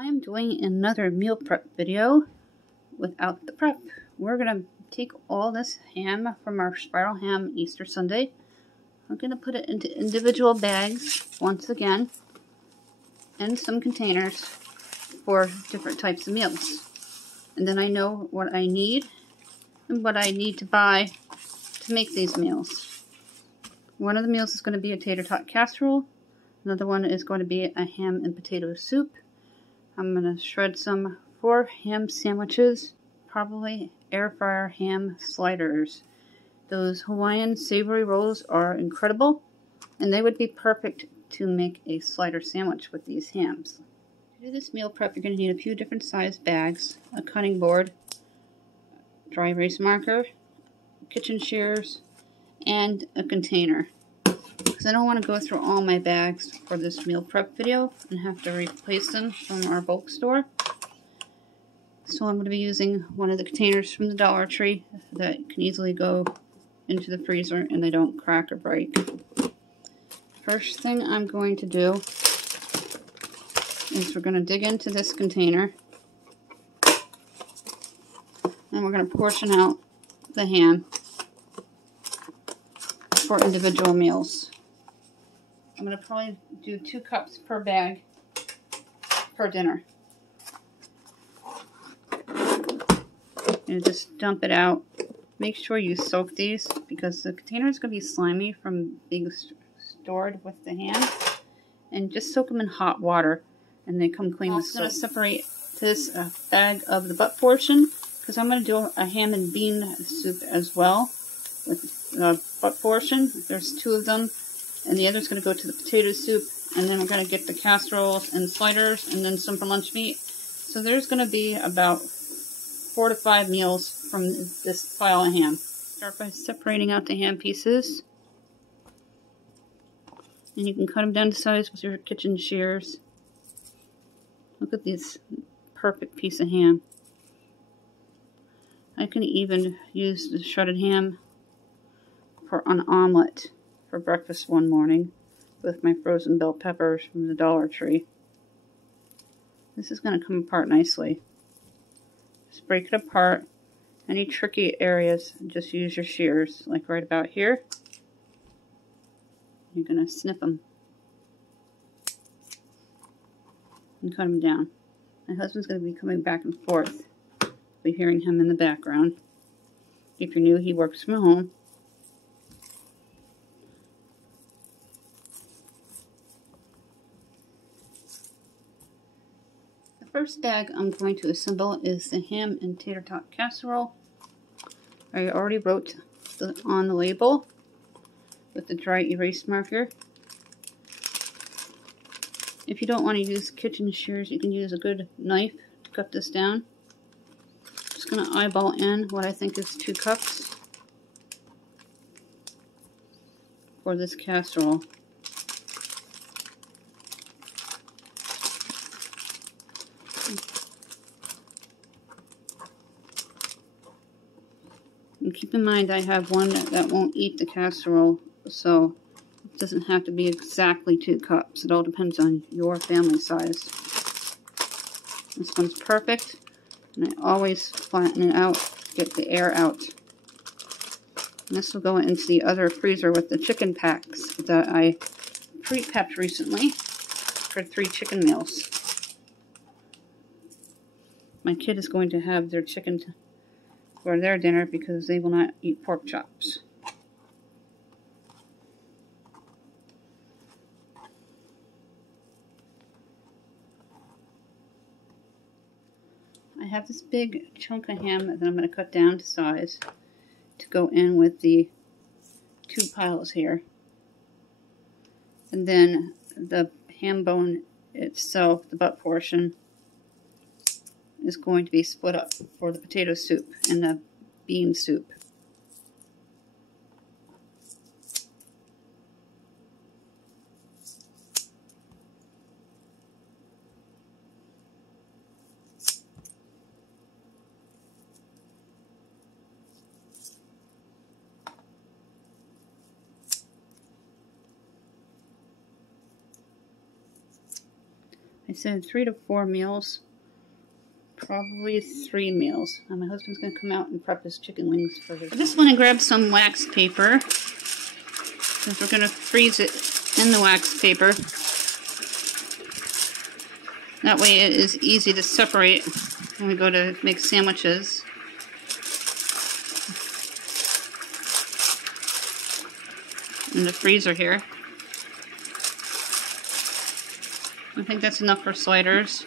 I am doing another meal prep video without the prep. We're going to take all this ham from our spiral ham Easter Sunday. I'm going to put it into individual bags once again and some containers for different types of meals. And then I know what I need and what I need to buy to make these meals. One of the meals is going to be a tater tot casserole. Another one is going to be a ham and potato soup. I'm going to shred some 4 ham sandwiches, probably air fryer ham sliders. Those Hawaiian savory rolls are incredible, and they would be perfect to make a slider sandwich with these hams. To do this meal prep, you're going to need a few different size bags, a cutting board, dry erase marker, kitchen shears, and a container. Because I don't want to go through all my bags for this meal prep video and have to replace them from our bulk store. So I'm going to be using one of the containers from the Dollar Tree that can easily go into the freezer and they don't crack or break. First thing I'm going to do is we're going to dig into this container and we're going to portion out the ham for individual meals. I'm going to probably do 2 cups per bag per dinner. And just dump it out. Make sure you soak these because the container is going to be slimy from being stored with the ham. And just soak them in hot water and they come clean with soap. I'm going to separate this bag of the butt portion because I'm going to do a ham and bean soup as well with the butt portion. There's 2 of them. And the other's going to go to the potato soup. And then we're going to get the casseroles and sliders and then some for lunch meat. So there's going to be about 4 to 5 meals from this pile of ham. Start by separating out the ham pieces. And you can cut them down to size with your kitchen shears. Look at this perfect piece of ham. I can even use the shredded ham for an omelet for breakfast one morning with my frozen bell peppers from the Dollar Tree. This is going to come apart nicely. Just break it apart. Any tricky areas, just use your shears, like right about here. You're going to snip them and cut them down. My husband's going to be coming back and forth. You'll be hearing him in the background. If you're new, he works from home. The first bag I'm going to assemble is the ham and tater tot casserole. I already wrote on the label with the dry erase marker. If you don't want to use kitchen shears, you can use a good knife to cut this down. Just going to eyeball in what I think is 2 cups for this casserole. And keep in mind I have one that won't eat the casserole, so it doesn't have to be exactly 2 cups. It all depends on your family size. This one's perfect, and I always flatten it out, get the air out. And this will go into the other freezer with the chicken packs that I pre-pepped recently for 3 chicken meals. My kid is going to have their chicken for their dinner because they will not eat pork chops. I have this big chunk of ham that I'm going to cut down to size to go in with the 2 piles here. And then the ham bone itself, the butt portion, is going to be split up for the potato soup and the bean soup. I said 3 to 4 meals. Probably 3 meals. My husband's going to come out and prep his chicken wings for his. I just want to grab some wax paper, because we're going to freeze it in the wax paper. That way it is easy to separate when we go to make sandwiches. In the freezer here. I think that's enough for sliders.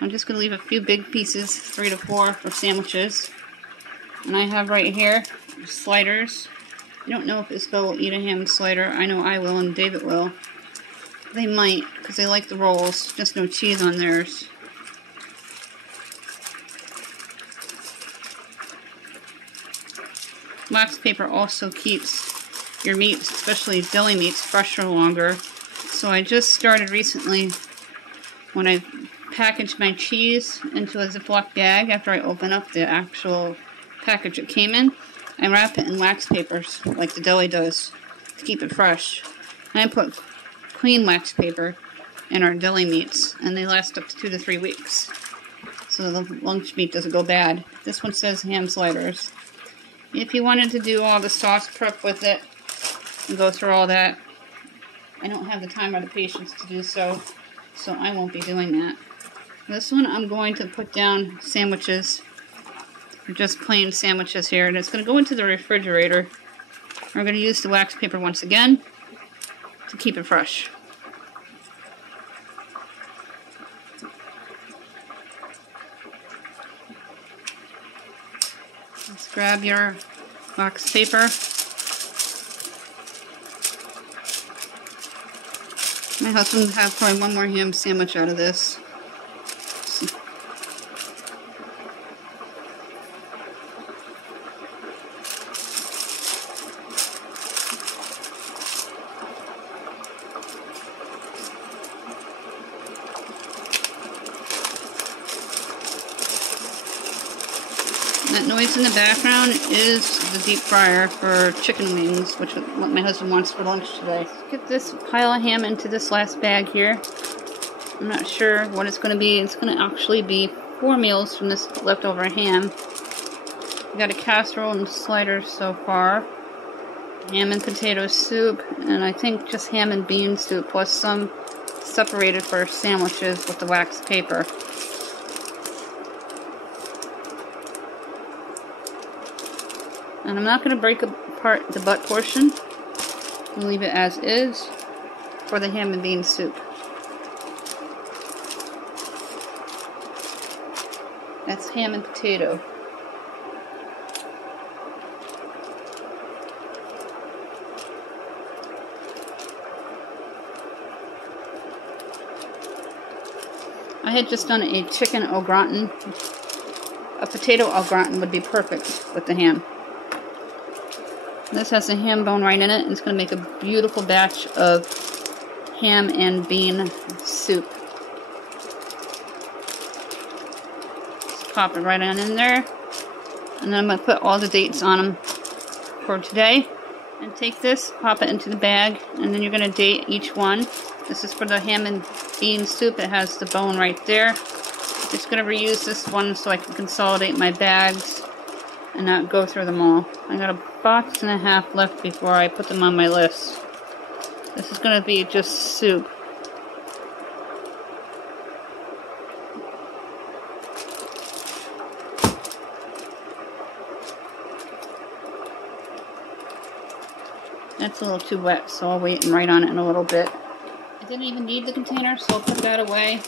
I'm just going to leave a few big pieces, 3 to 4, for sandwiches. And I have right here sliders. I don't know if Isabel will eat a ham slider. I know I will and David will. They might, because they like the rolls. Just no cheese on theirs. Wax paper also keeps your meats, especially deli meats, fresher longer. So I just started recently when I package my cheese into a Ziploc bag after I open up the actual package it came in. I wrap it in wax papers like the deli does to keep it fresh. And I put clean wax paper in our deli meats and they last up to 2 to 3 weeks. So the lunch meat doesn't go bad. This one says ham sliders. If you wanted to do all the sauce prep with it and go through all that, I don't have the time or the patience to do so, so I won't be doing that. This one I'm going to put down sandwiches, or just plain sandwiches here, and it's going to go into the refrigerator. We're going to use the wax paper once again to keep it fresh. Let's grab your wax paper. My husband will have probably one more ham sandwich out of this. That noise in the background is the deep fryer for chicken wings, which is what my husband wants for lunch today. Get this pile of ham into this last bag here. I'm not sure what it's going to be. It's going to actually be 4 meals from this leftover ham. We got a casserole and sliders so far. Ham and potato soup, and I think just ham and bean soup, plus some separated for sandwiches with the wax paper. And I'm not going to break apart the butt portion. I'll leave it as is for the ham and bean soup. That's ham and potato. I had just done a chicken au gratin. A potato au gratin would be perfect with the ham. This has a ham bone right in it, and it's going to make a beautiful batch of ham and bean soup. Just pop it right on in there. And then I'm going to put all the dates on them for today. And take this, pop it into the bag, and then you're going to date each one. This is for the ham and bean soup. It has the bone right there. Just going to reuse this one so I can consolidate my bags and not go through them all. I got a box and a half left before I put them on my list. This is going to be just soup. That's a little too wet, so I'll wait and write on it in a little bit. I didn't even need the container, so I'll put that away.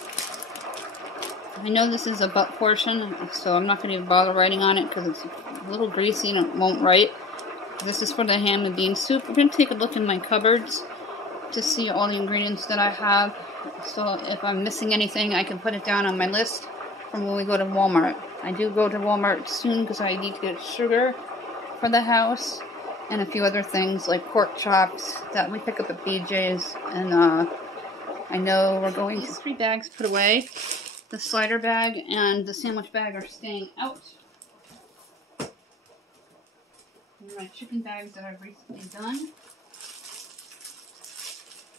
I know this is a butt portion, so I'm not going to even bother writing on it because it's a little greasy and it won't write. This is for the ham and bean soup. We're going to take a look in my cupboards to see all the ingredients that I have. So if I'm missing anything, I can put it down on my list from when we go to Walmart. I do go to Walmart soon because I need to get sugar for the house and a few other things like pork chops that we pick up at BJ's. And I know we're going to 3 bags put away. The slider bag and the sandwich bag are staying out. And my chicken bags that I've recently done.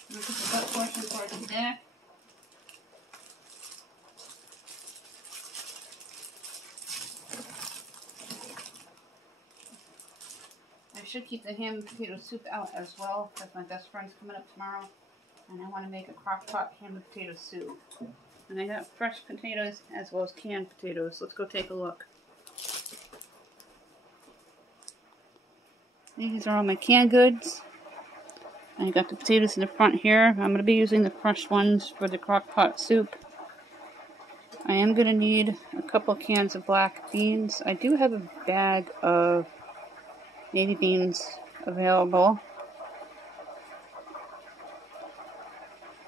I'm going to put the butt portion towards the back. should keep the ham and potato soup out as well because my best friend's coming up tomorrow. And I want to make a crock pot ham and potato soup. And I got fresh potatoes as well as canned potatoes. Let's go take a look. These are all my canned goods. I got the potatoes in the front here. I'm going to be using the fresh ones for the crock pot soup. I am going to need a couple cans of black beans. I do have a bag of navy beans available.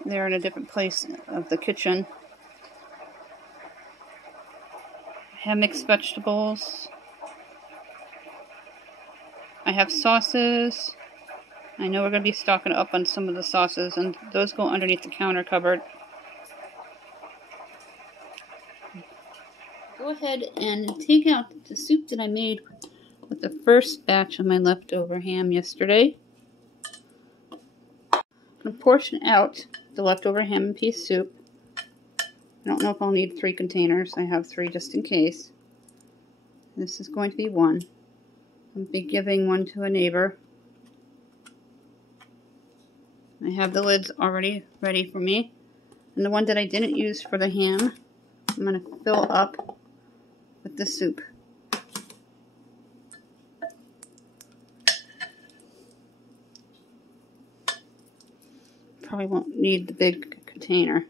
They're in a different place of the kitchen. I have mixed vegetables. I have sauces. I know we're going to be stocking up on some of the sauces, and those go underneath the counter cupboard. Go ahead and take out the soup that I made with the first batch of my leftover ham yesterday. I'm going to portion out the leftover ham and peas soup. I don't know if I'll need 3 containers. I have 3 just in case. This is going to be one. I'll be giving one to a neighbor. I have the lids already ready for me. And the one that I didn't use for the ham, I'm going to fill up with the soup. Probably won't need the big container.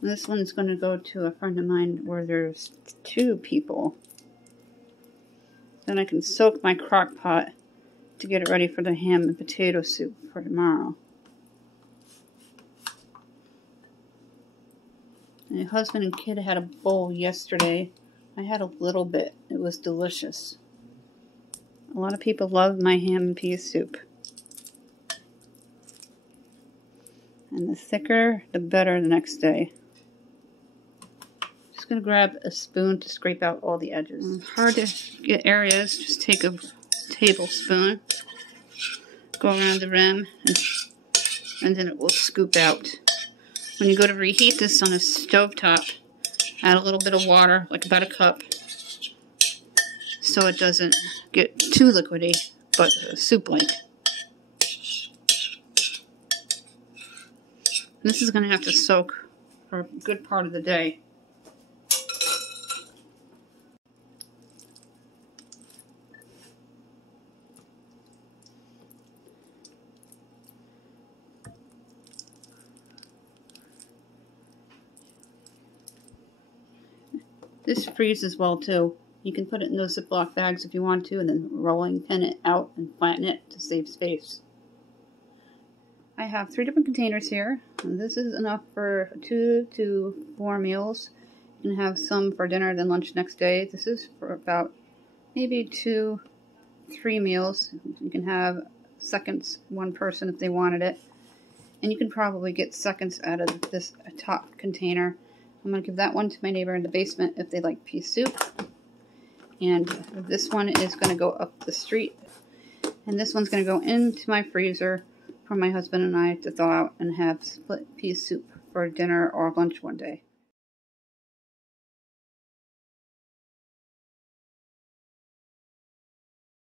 This one's going to go to a friend of mine where there's 2 people. Then I can soak my crock pot to get it ready for the ham and potato soup for tomorrow. My husband and kid had a bowl yesterday. I had a little bit. It was delicious. A lot of people love my ham and peas soup. And the thicker, the better the next day. Just going to grab a spoon to scrape out all the edges. Hard to get areas, just take a tablespoon, go around the rim, and then it will scoop out. When you go to reheat this on a stovetop, add a little bit of water, like about a cup, so it doesn't get too liquidy, but soup-like. This is going to have to soak for a good part of the day. This freezes well too. You can put it in those Ziploc bags if you want to, and then rolling pin it out and flatten it to save space. I have 3 different containers here. And this is enough for 2 to 4 meals. You can have some for dinner, then lunch next day. This is for about maybe 2, 3 meals. You can have seconds, 1 person if they wanted it. And you can probably get seconds out of this top container. I'm going to give that one to my neighbor in the basement if they like pea soup. And this one is going to go up the street. And this one's going to go into my freezer for my husband and I to thaw out and have split pea soup for dinner or lunch one day.